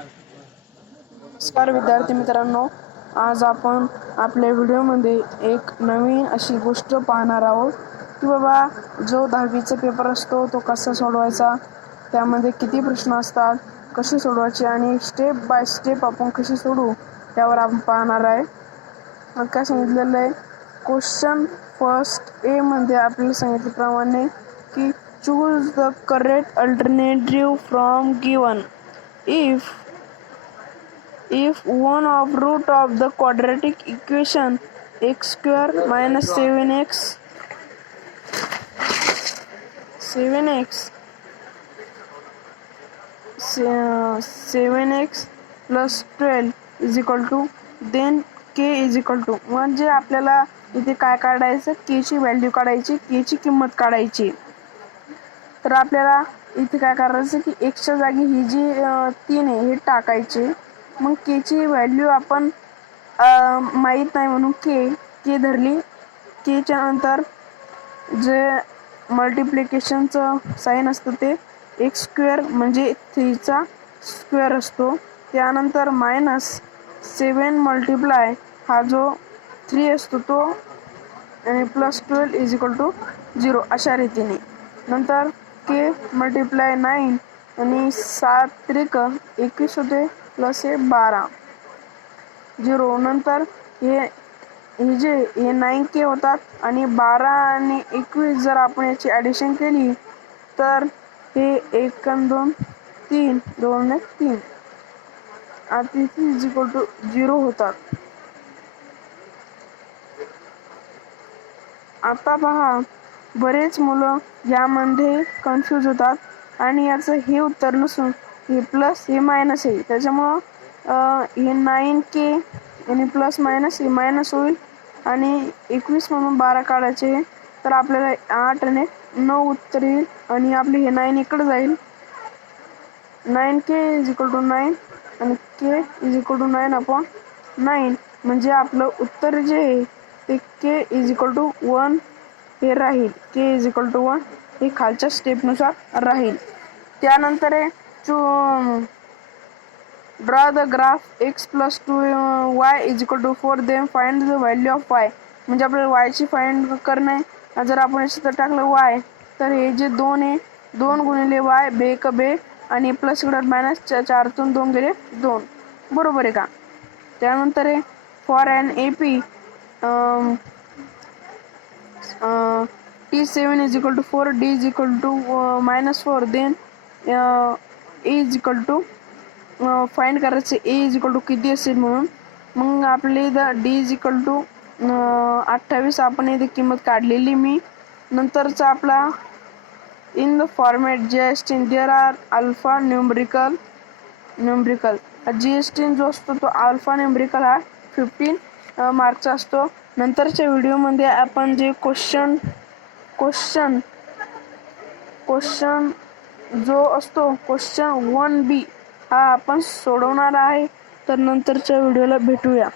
नमस्कार विद्यार्थी मित्रांनो, आज आपण आपल्या व्हिडिओमध्ये एक नवीन अशी गोष्ट पाहणार आहोत की बाबा जो 10वीचा पेपर असतो तो कसा सोडवायचा, त्यामध्ये किती प्रश्न असतात, कसे सोडवायचे आणि स्टेप बाय स्टेप आपण कसे सोडवू त्यावर आपण पाहणार आहे. मग काय सांगितलेलं आहे, क्वेश्चन फर्स्ट ए मध्ये आपल्याला सांगितल्याप्रमाणे की choose the correct alternative from given if one of root of the quadratic equation x square minus 7x plus 12 is equal to, then k is equal to, म्हणजे आपल्याला इथे काय काढायचं, k ची व्हॅल्यू काढायची, k ची किंमत काढायची. तर आपल्याला इथे काय करायचं की x च्या जागी ही जी 3 आहे हे टाकायचे. मग k ची व्हॅल्यू आपण माहीत नाही म्हणून k धरली. k च्या नंतर जे मल्टिप्लिकेशनचं साइन असतं ते एक्स स्क्वेअर म्हणजे 3 चा स्क्वेअर असतो. त्यानंतर -7 मल्टिप्लाय हा जो 3 असतो तो आणि प्लस 12 इज इक्वल टू 0 अशा रीतीने. नंतर k मल्टिप्लाय 9 आणि 7 त्रिक 21 होते, प्लस हे 12 0. नंतर हे जे 9k होतात आणि 12 आणि 21 जर आपण याची ॲडिशन केली तर हे 1 आणि 2 3 2 आणि 3 आता इज इक्वल टू 0 होतात. आता पहा, बरेच मुलं यामध्ये कन्फ्यूज होतात आणि याचं हे उत्तर नसून हे प्लस हे मायनस आहे. त्याच्यामुळं हे 9k आणि प्लस मायनस हे मायनस होईल आणि 21 म्हणून 12 काढायचे तर आपल्याला 8 आणि 9 उत्तर येईल आणि आपले हे 9 इकडे जाईल. 9k इज इक्वल टू 9 आणि k इज इक्वल टू 9/9 म्हणजे आपलं उत्तर जे आहे ते k इज इक्वल टू 1 हे राहील. k इज इक्वल टू 1 हे खालच्या स्टेपनुसार राहील. त्यानंतर आहे draw the graph x plus 2y is equal to 4, then find the value of y. म्हणजे आपल्याला y ची फाइंड करणे. जर आपण याच्यात टाकलं y तर हे जे 2 आहे 2 गुणिले y बेक बे आणि प्लस इकडे मायनस 4तून 2 गेले 2, बरोबर आहे का. त्यानंतर आहे for an AP T7 is equal to 4, D is equal to -4, then A is equal to find करायचे A इज इक्वल टू किती असेल म्हणून. मग आपले D इज इक्वल टू 28 आपण इथे किंमत काढलेली मी. नंतरचा आपला in the format GST there are alphanumerical GST जो असतो तो अल्फा न्यूमरिकल हा 15 मार्कचा असतो. नंतरच्या व्हिडिओमध्ये आपण जे क्वेश्चन जो असतो क्वेश्चन 1B हा आपण सोडवणार आहे. तर नंतरच्या व्हिडिओला भेटूया.